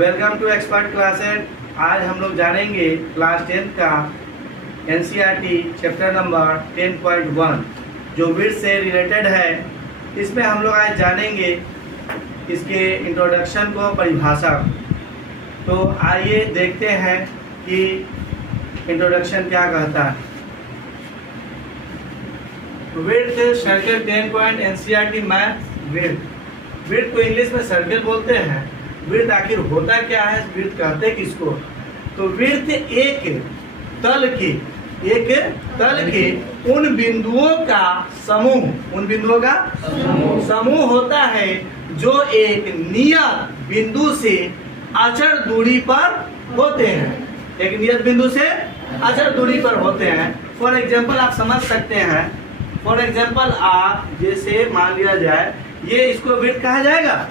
Welcome to expert classes. आज हम लोग जानेंगे क्लास 10 का एनसीईआरटी चैप्टर नंबर 10.1 जो विड्थ से रिलेटेड है। इसमें हम लोग आज जानेंगे इसके इंट्रोडक्शन को, परिभाषा। तो आइए देखते हैं कि इंट्रोडक्शन क्या कहता है। Width circle 10 point NCERT math. Width को इंग्लिश में सर्कल बोलते हैं। विड्थ आखिर होता क्या है, विड्थ कहते किसको? तो विड्थ एक तल के उन बिंदुओं का समूह होता है जो एक नियत बिंदु से अचर दूरी पर होते हैं। एक नियत बिंदु से अचर दूरी पर होते हैं। फॉर एग्जाम्पल आप समझ सकते हैं। फॉर एग्जाम्पल आप जैसे मान लिया जाए ये इसको विड्थ कहा जाएगा?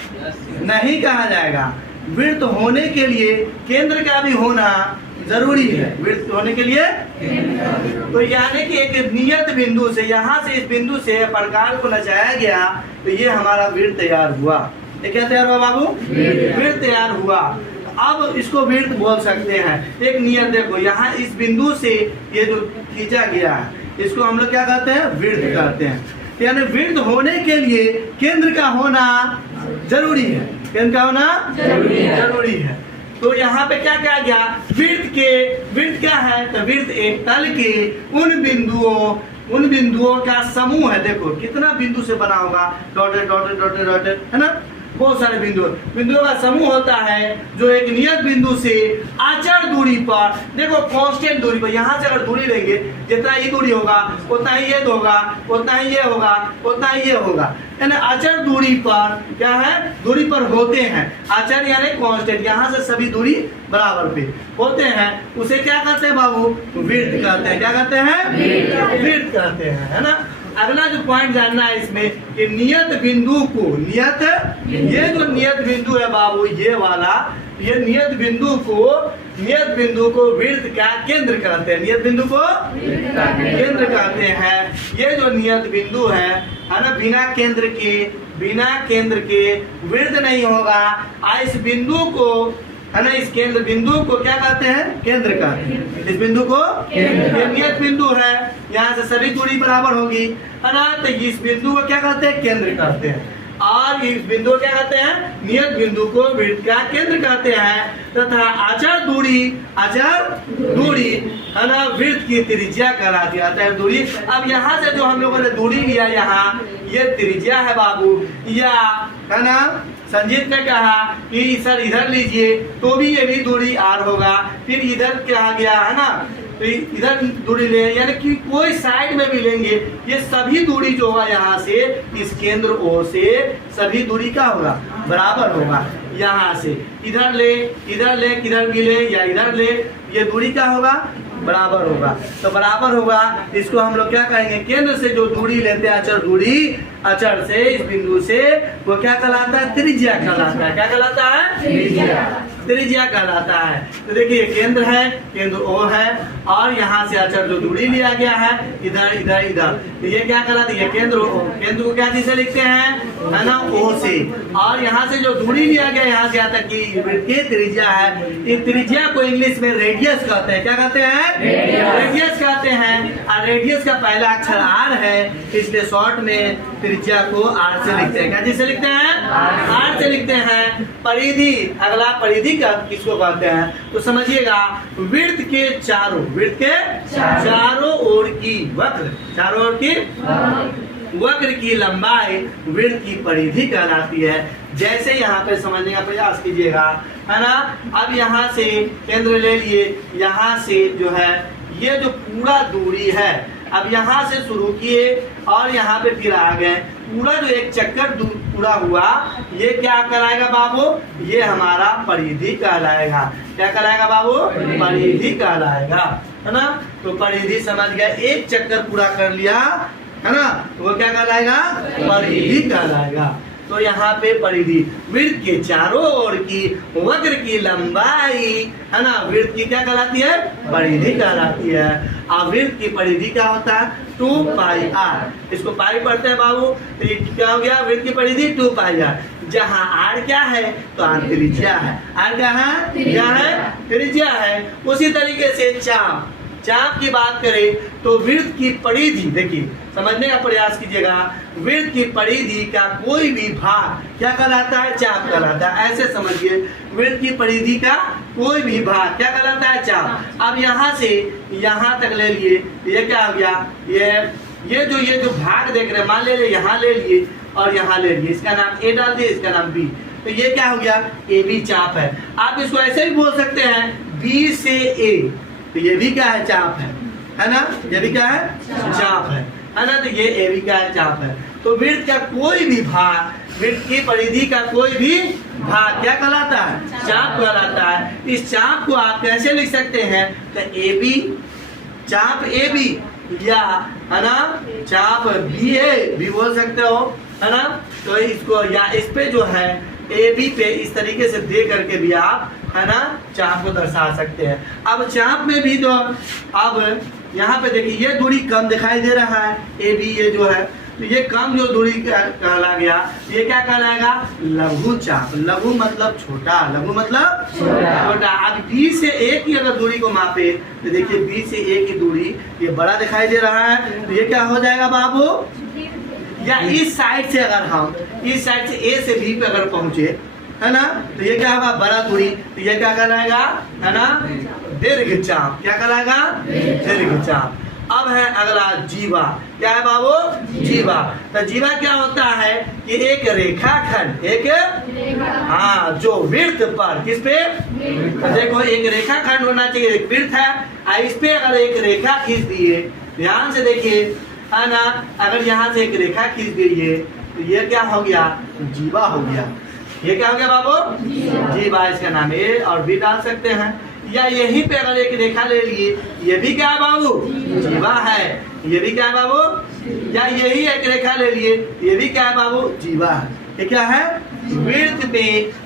नहीं कहा जाएगा। विड्थ होने के लिए केंद्र का भी होना जरूरी है। विड्थ होने के लिए तो यानी कि एक नियत बिंदु से, यहाँ से इस बिंदु से प्रकाश को नचाया गया तो ये हमारा विड्थ तैयार हुआ। ये क्या तैयार हुआ बाबू? विड्थ तैयार हुआ। अब इसको विड्थ बोल सकते हैं। एक नियत देखो, यहाँ इस बिंदु से ये जो खींचा गया है इसको हम लोग क्या कहते हैं? विड्थ कहते हैं। यानी विड्थ होने के लिए केंद्र का होना जरूरी है। केंद्र का होना जरूरी है। तो यहाँ पे क्या कहा गया? विड्थ क्या है? तो विड्थ एक तल के उन बिंदुओं का समूह है। देखो कितना बिंदु से बना होगा, डॉटेड है ना, बहुत सारे बिंदुओं का समूह होता है जो एक नियत बिंदु से अचर दूरी पर, देखो कांस्टेंट दूरी पर, यहाँ से अगर दूरी लेंगे जितना ये दूरी होगा उतना ही ये होगा, उतना ही ये होगा, उतना ही ये होगा। यानी अचर दूरी पर क्या है? दूरी पर होते हैं। अचर यानी कांस्टेंट, यहाँ से सभी दूरी बराबर पे होते हैं। उसे क्या कहते हैं बाबू? विड्थ कहते हैं। क्या कहते हैं? विड्थ कहते हैं, है ना। अगला जो पॉइंट जानना है इसमें कि नियत बिंदु को, ये जो नियत बिंदु है बाबू, ये वाला, ये नियत बिंदु को विड्थ का केंद्र कहते हैं। नियत बिंदु को केंद्र कहते हैं। ये जो नियत बिंदु है ना, बिना केंद्र के विड्थ नहीं होगा। इस बिंदु को है ना, इस केंद्र बिंदु को क्या कहते हैं? केंद्र कहते हैं। इस बिंदु को नियत बिंदु है, यहाँ से सभी दूरी बराबर होगी, है ना। तो इस बिंदु को क्या कहते हैं? केंद्र कहते हैं। और इस बिंदु को क्या कहते हैं? नियत बिंदु को विड्थ का केंद्र कहते हैं। तथा अचर दूरी है ना, विड्थ की त्रिज्या कहलाती है। अचर दूरी, अब यहाँ से जो हम लोगों ने दूरी लिया, यहाँ ये त्रिज्या है बाबू, या है ना। संजीत ने कहा कि सर इधर लीजिए, तो भी ये भी दूरी आर होगा। फिर इधर क्या गया है ना, तो इधर दूरी ले, यानी कि कोई साइड में भी लेंगे, ये सभी दूरी जो होगा यहाँ से इस केंद्र ओ से सभी दूरी का होगा बराबर होगा। यहाँ से इधर ले, किधर भी ले या इधर ले, ये दूरी का होगा बराबर होगा। तो बराबर होगा, इसको हम लोग क्या कहेंगे? केंद्र से जो दूरी लेते हैं अचर दूरी, अचर से इस बिंदु से, वो क्या कहलाता है? त्रिज्या कहलाता है। क्या कहलाता है? त्रिज्या कहलाता है। तो देखिए केंद्र है, केंद्र ओ है, और यहाँ से अचर जो दूरी लिया गया है इधर, तो ये क्या कहलाता है? केंद्र ओ। केंद्र को क्या चीज से लिखते हैं? है ना, ओ से। और यहाँ से जो दूरी लिया गया यहाँ से यहाँ तक की त्रिज्या है, इस त्रिज्या को इंग्लिश में रेडियस कहते हैं। क्या कहते हैं? रेडियस कहते हैं। और रेडियस का पहला अक्षर आर है, इसलिए शॉर्ट में त्रिज्या को आर से लिखते हैं। क्या चीज से लिखते हैं? आर से लिखते हैं। परिधि, अगला परिधि का किसको कहते हैं? तो समझिएगा, विड्थ के चारों ओर की वक्र की लंबाई विड्थ की परिधि कहलाती है। जैसे यहाँ पे समझने का प्रयास कीजिएगा, है ना। अब यहाँ से केंद्र ले लिए, यहाँ से जो है ये जो पूरा दूरी है, अब यहाँ से शुरू किए और यहाँ पे फिर आ गए, पूरा जो एक चक्कर पूरा हुआ, ये क्या कहलाएगा बाबू? ये हमारा परिधि कहलाएगा। क्या कहलाएगा बाबू? परिधि कहलाएगा, है ना। तो परिधि समझ गए, एक चक्कर पूरा कर लिया, है ना, तो वो क्या कहलाएगा? परिधि कहलाएगा। तो यहाँ पे परिधि, वृत्त के चारों ओर की वक्र की लंबाई, है ना, वृत्त की क्या कहलाती है? परिधि कहलाती है। अब वृत्त की परिधि क्या होता है? 2 पाई आर। इसको पाई पढ़ते हैं बाबू, तो ये क्या हो गया? वृत्त की परिधि 2 पाई आर। जहाँ आर क्या है? तो आर त्रिज्या है। आर क्या है? क्या है? त्रिज्या है। उसी तरीके से चाप, चाप की बात करें तो वृत्त की परिधि, देखिए समझने का प्रयास कीजिएगा, वृत्त की परिधि का कोई भी भाग क्या कहलाता है? चाप कहलाता है। ऐसे समझिए, वृत्त की परिधि का कोई भी भाग क्या कहलाता है? चाप। अब यहाँ से यहाँ तक ले लिए, ये क्या हो गया? ये जो भाग देख रहे हैं, मान ले यहाँ ले लिए और यहाँ ले लिए, इसका नाम ए डाल दिए, इसका नाम बी, तो ये क्या हो गया? ए बी चाप है। आप इसको ऐसे भी बोल सकते हैं, बी से ए, तो ये भी क्या है? चाप है ना? ये भी क्या है? चाप है ना? तो ये ए भी क्या है? चाप है। तो वृत्त का कोई भी भाग, वृत्त की परिधि का कोई भी भाग क्या कहलाता है? चाप कहलाता है। इस चाप को आप कैसे लिख सकते हैं? तो ए बी, चाप ए बी, या है ना चाप बी ए भी बोल सकते हो, है ना। तो इसको या इस पे जो है ए बी पे इस तरीके से दे करके भी आप, है ना, चाप को दर्शा सकते हैं। अब चाप में भी जो, अब यहाँ पे देखिए ये दूरी कम दिखाई दे रहा है, ए बी ये जो है, तो ये कम जो दूरी कहला गया, ये क्या कहलाएगा? लघु चाप। लघु मतलब छोटा, लघु मतलब छोटा। अब बी से ए की अगर दूरी को मापे तो देखिए बी से ए की दूरी ये बड़ा दिखाई दे रहा है, तो ये क्या हो जाएगा बाबू? या इस साइड से अगर हम इस साइड से ए से बी पे अगर पहुंचे, है ना, तो ये क्या होगा? बड़ा दूरी, तो ये क्या कहलाएगा? है ना, दीर्घ चाप। क्या कहलाएगा? दीर्घ चाप। अब है अगला जीवा। क्या है बाबू? जीवा। तो जीवा क्या होता है कि एक रेखाखंड, एक हाँ जो वृत्त पर, किस पे? तो देखो एक रेखाखंड होना चाहिए, एक वृत्त है, इस पे अगर एक रेखा खींच दिए, ध्यान से देखिए, है ना, अगर यहाँ से एक रेखा खींच दिए तो ये क्या हो गया? जीवा हो गया। ये क्या हो गया बाबू? जीवा। इसका नाम ए और बी डाल सकते हैं। या यहीं पे अगर एक रेखा ले लिए, ये भी क्या है बाबू? जीवा है। ये भी क्या है बाबू? या यही एक रेखा ले लिए, ये भी क्या है बाबू? जीवा। ये क्या है? वृत्त पे,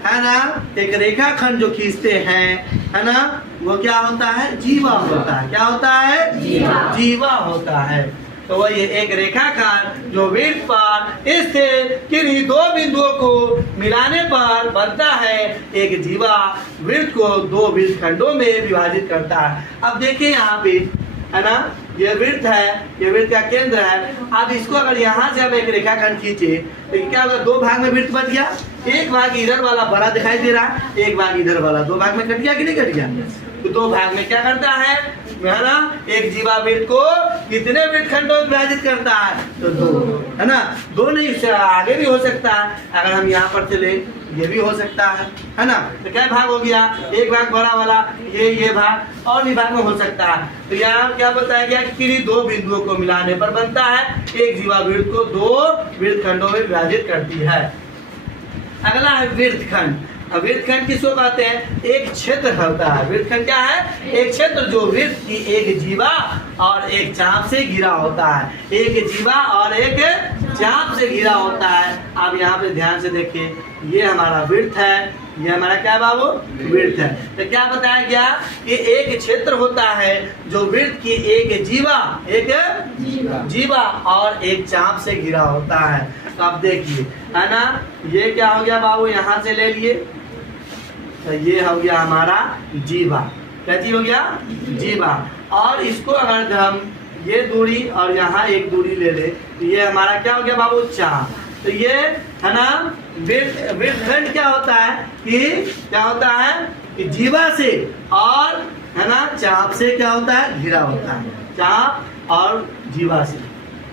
है ना, एक रेखाखंड जो खींचते हैं, है ना, वो क्या होता है? जीवा होता है। क्या होता है? जीवा होता है। तो वही एक रेखाखंड जो वृत्त पर स्थित किन्हीं दो बिंदुओं को मिलाने पर बनता है एक जीवा, वृत्त को दो वृत्त खंडों में विभाजित करता है। अब देखिए यहाँ पे, है ना, ये वृत्त है, ये वृत्त का केंद्र है। अब इसको अगर यहाँ से हम एक रेखाखंड खींचे तो क्या होगा? दो भाग में वृत्त बच गया। एक भाग इधर वाला बड़ा दिखाई दे रहा है, एक भाग इधर वाला, दो भाग में कट गया कि नहीं कट गया? तो दो भाग में क्या करता है ना, एक जीवा वृत्त को कितने वृत्त खंडों में विभाजित करता है? तो दो, है ना। दो नहीं, इससे आगे भी हो सकता है। अगर हम यहाँ पर चले, ये भी हो सकता है ना। तो क्या भाग हो गया? एक भाग बड़ा वाला, ये भाग, और भी भाग में हो सकता है। तो यहाँ क्या बताया गया कि दो बिंदुओं को मिलाने पर बनता है एक जीवा वृत्त को दो वृत्त खंडों में विभाजित करती है। अगला है वृत्तखंड। वृत्तखंड किसको कहते हैं? एक क्षेत्र होता है। वृत्तखंड क्या है? एक क्षेत्र जो वृत्त की एक जीवा और एक चाप से घिरा होता है। एक जीवा और एक चाप से घिरा होता है। आप यहाँ पे ध्यान से देखिए, ये हमारा वृत्त है, ये हमारा क्या बाबू? वृत्त है। तो क्या बताया गया कि एक क्षेत्र होता है जो वृत्त की एक जीवा और एक चाप से घिरा होता है। तो आप देखिए, है ना, ये क्या हो गया बाबू? यहाँ से ले लिए, तो ये हो गया हमारा जीवा। क्या चीज हो गया? जीवा। और इसको अगर हम ये दूरी और यहाँ एक दूरी ले ले, तो ये हमारा क्या हो गया बाबू? चाप। तो ये, है ना, वृत्तखंड क्या होता है कि क्या होता है कि जीवा से और, है ना, चाप से क्या होता है? घिरा होता है। चाप और जीवा से,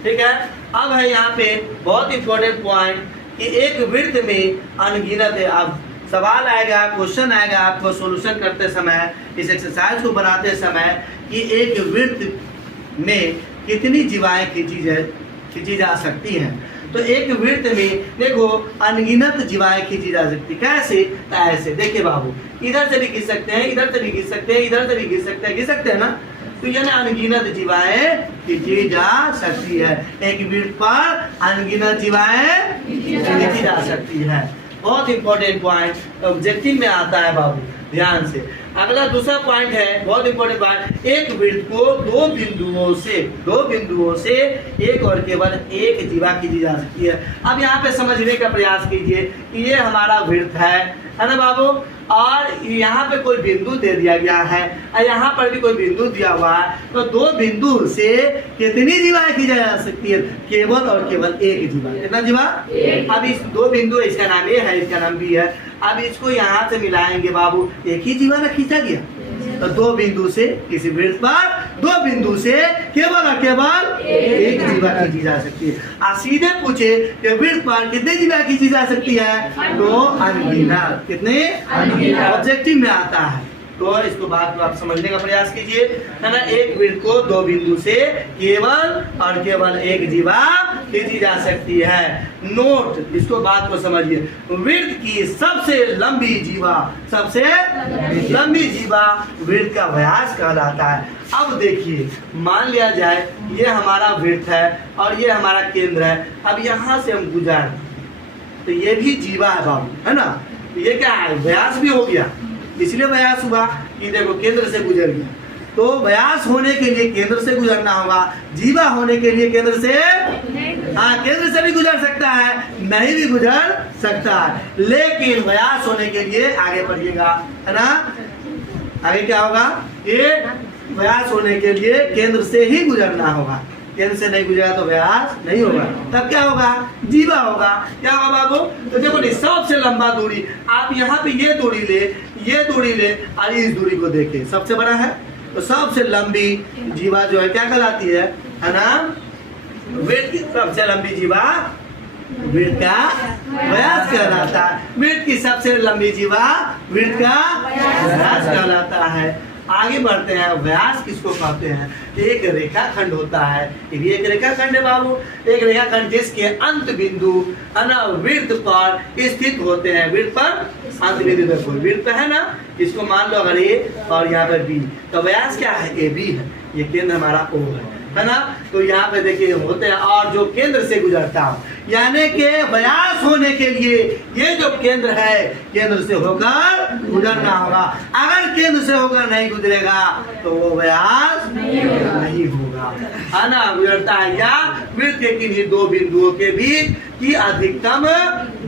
ठीक है। अब है यहाँ पे बहुत इंपॉर्टेंट पॉइंट कि एक वृत्त में अनगिनत है। अब सवाल आएगा, क्वेश्चन आएगा आपको सोल्यूशन करते समय, इस एक्सरसाइज को बनाते समय, कि एक वृत्त में कितनी जीवाएं खींची जा सकती हैं। तो एक वृत्त में देखो अनगिनत जीवाएं खींची जा सकती। कैसे? ऐसे देखिए बाबू, इधर से भी खींच सकते हैं, इधर से भी खींच सकते हैं, इधर से भी खींच सकते हैं, खींच सकते हैं ना। तो यानी अनगिनत जीवाएं खींची जा सकती है। एक वृत्त पर अनगिनत जीवाएं खींची जा सकती है। बहुत इंपॉर्टेंट पॉइंट ऑब्जेक्टिव में आता है बाबू, ध्यान से। अगला दूसरा पॉइंट है, बहुत इंपॉर्टेंट पॉइंट, एक वृत्त को दो बिंदुओं से एक और केवल एक जीवा खींची जा सकती है। अब यहाँ पे समझने का प्रयास कीजिए कि ये हमारा वृत्त है ना बाबू, और यहाँ पे कोई बिंदु दे दिया गया है और यहाँ पर भी कोई बिंदु दिया हुआ है, तो दो बिंदु से कितनी जीवाएं खींची जा सकती है? केवल और केवल एक जीवा। कितना जीवा? अब इस दो बिंदु, इसका नाम ए है, इसका नाम बी है। अब इसको यहाँ से मिलाएंगे बाबू, एक ही जीवा ना खींचा गया। तो दो बिंदु से, किसी वृत्त पर दो बिंदु से केवल और केवल एक जीवा खींची जा सकती है। आप सीधे पूछे कि वृत्त पर कितने जीवा खींची जा सकती है? तो अनगिनत। कितने? अनगिनत। ऑब्जेक्टिव में आता है, तो इसको बात को आप समझने का प्रयास कीजिए, है ना। एक वृत्त को दो बिंदु से केवल और केवल एक जीवा खींची जा सकती है। नोट, इसको बात को समझिए। वृत्त की सबसे लंबी जीवा वृत्त का व्यास कहलाता है। अब देखिए, मान लिया जाए ये हमारा वृत्त है और ये हमारा केंद्र है। अब यहाँ से हम गुजर, तो ये भी जीवा है बाबू, है ना। ये क्या है? व्यास भी हो गया, इसलिए व्यास हुआ कि देखो केंद्र से गुजर गया। तो व्यास होने के लिए केंद्र से गुजरना होगा, जीवा होने के लिए केंद्र से, हाँ केंद्र से भी गुजर सकता है, नहीं भी गुजर सकता है, लेकिन व्यास होने के लिए आगे बढ़िएगा, है ना। आगे क्या होगा? ये व्यास होने के लिए केंद्र से ही गुजरना होगा, केंद्र से नहीं गुजरा तो व्यास नहीं होगा। तब क्या होगा? जीवा होगा। क्या होगा बाबू? तो देखो सबसे लंबा दूरी, आप यहाँ पे ये दूरी ले और इस दूरी को देखें, सबसे बड़ा है, तो सबसे लंबी जीवा जो है क्या कहलाती है ना। वृत्त की सबसे लंबी जीवा वृत्त का व्यास कहलाता है। वृत्त की सबसे लंबी जीवा वृत्त का व्यास कहलाता है। आगे बढ़ते हैं, व्यास किसको कहते हैं? एक रेखाखंड होता है, ये एक रेखाखंड है बाबू, एक रेखाखंड जिसके अंत बिंदु वृत्त पर स्थित होते हैं। वृत्त पर अंत बिंदु देखो, वृत्त है ना, इसको मान लो अगर ए और यहाँ पर बी, तो व्यास क्या है? ए बी है, ये केंद्र हमारा ओ है ना। तो यहाँ पे देखिए होते हैं, और जो केंद्र से गुजरता हो, यानी कि व्यास होने के लिए ये जो केंद्र है, केंद्र से होकर गुजरना होगा। अगर केंद्र से होकर नहीं गुजरेगा तो वो व्यास नहीं होगा, है ना। गुजरता है या वृत्त के किन्हीं दो बिंदुओं के बीच की अधिकतम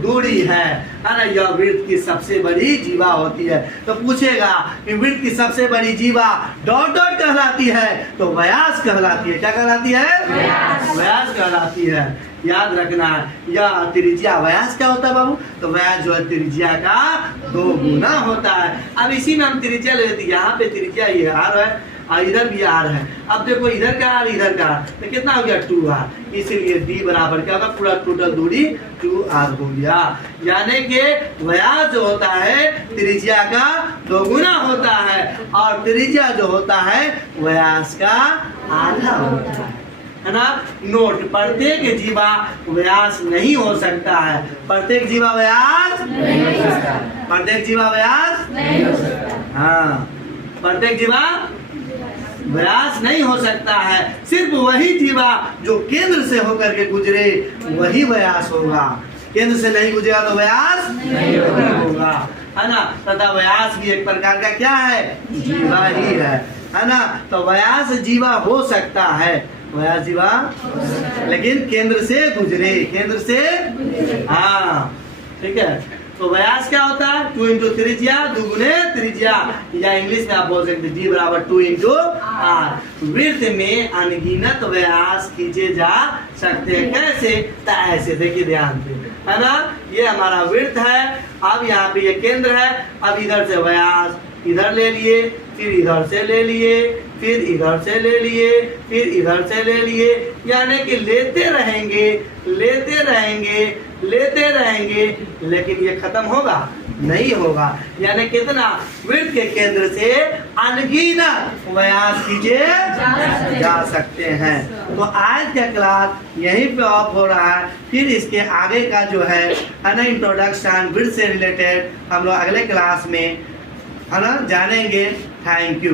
दूरी है ना। यह वृत्त की सबसे बड़ी जीवा होती है। तो पूछेगा कि वृत्त की सबसे बड़ी जीवा डॉट डॉट कहलाती है तो व्यास कहलाती है। क्या कहलाती है? व्यास कहलाती है। याद रखना है। या त्रिज्या, व्यास क्या होता है बाबू? तो व्यास जो है त्रिज्या का 2 गुना होता है। अब इसी में हम त्रिज्या ले लेते हैं। यहाँ पे त्रिज्या ये आर है और इधर भी आर है। अब देखो इधर का आर इधर का आर, तो कितना हो गया? 2r। इसीलिए d बराबर क्या होगा? पूरा टोटल दूरी 2r हो गया। यानी कि व्यास जो होता है त्रिज्या का 2 गुना होता है, और त्रिज्या जो होता है व्यास का आधा होता है ना। नोट, प्रत्येक जीवा व्यास नहीं हो सकता है। प्रत्येक जीवा व्यास नहीं हो सकता। प्रत्येक जीवा व्यास नहीं हो सकता। हाँ, प्रत्येक जीवा व्यास नहीं हो सकता है। सिर्फ वही जीवा जो केंद्र से होकर के गुजरे वही व्यास होगा। केंद्र से नहीं गुजरेगा तो व्यास नहीं होगा, है ना। तथा व्यास भी एक प्रकार का क्या है? जीवा ही है ना। तो व्यास जीवा हो सकता है, व्यास जीवा, लेकिन केंद्र से गुजरे, केंद्र से, हाँ ठीक है। तो व्यास क्या होता है? 2 इंटू त्रिज्या, 2 गुने त्रिज्या, या इंग्लिश में आप बोल सकते हैं G बराबर 2 इंटू R। वृत्त में अनगिनत व्यास खींचे जा सकते हैं। कैसे? तो ऐसे, देखिए ध्यान से, है ना। ये हमारा वृत्त है। अब यहाँ पे ये केंद्र है। अब इधर से व्यास इधर ले लिए, फिर इधर से ले लिए, फिर इधर से ले लिए, फिर इधर से ले लिए, यानी कि लेते रहेंगे, लेते रहेंगे, लेते रहेंगे, लेकिन ये खत्म होगा? नहीं होगा। यानी कितना? वृत्त के केंद्र से अनगिनत व्यास खींचे जा सकते हैं। तो आज का क्लास यहीं पे ऑफ हो रहा है। फिर इसके आगे का जो है ना इंट्रोडक्शन वृत्त से रिलेटेड हम लोग अगले क्लास में है ना जानेंगे। Thank you.